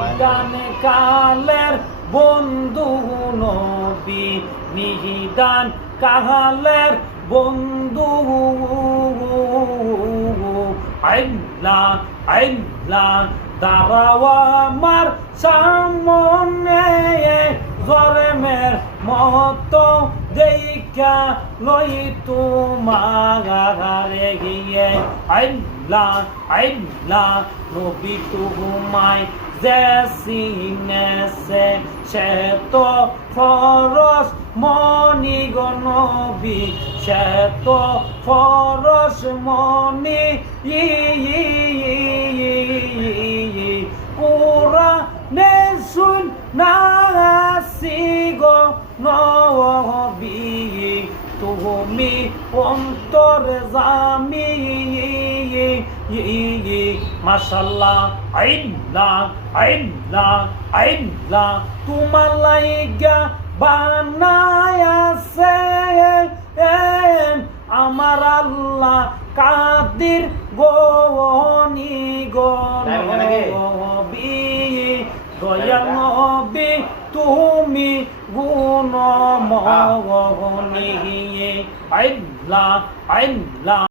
নিদান কালের বন্ধু নবী, নিদান কালের বন্ধু। আল্লাহ আল্লাহ দাঁড়াও আমার সামনে, জরমের মতো দেখা লই তোমারে গিয়ে। আল্লাহ আল্লাহ নবী তোমায় যে চিনেছে সে তো ফরস মনি গো নবী, সে তো ফরস মনি। কোরআনে শুন নাসি গো নবী, তুমি অন্তর জামি। মাশাআল্লাহ আল্লাহ আল্লাহ আল্লাহ তোমার লাইগা বানায়াছে আমার আল্লাহ কাদির গনি গো নবী, দয়াল নবী তুমি গুণময়ী। আল্লাহ আল্লাহ।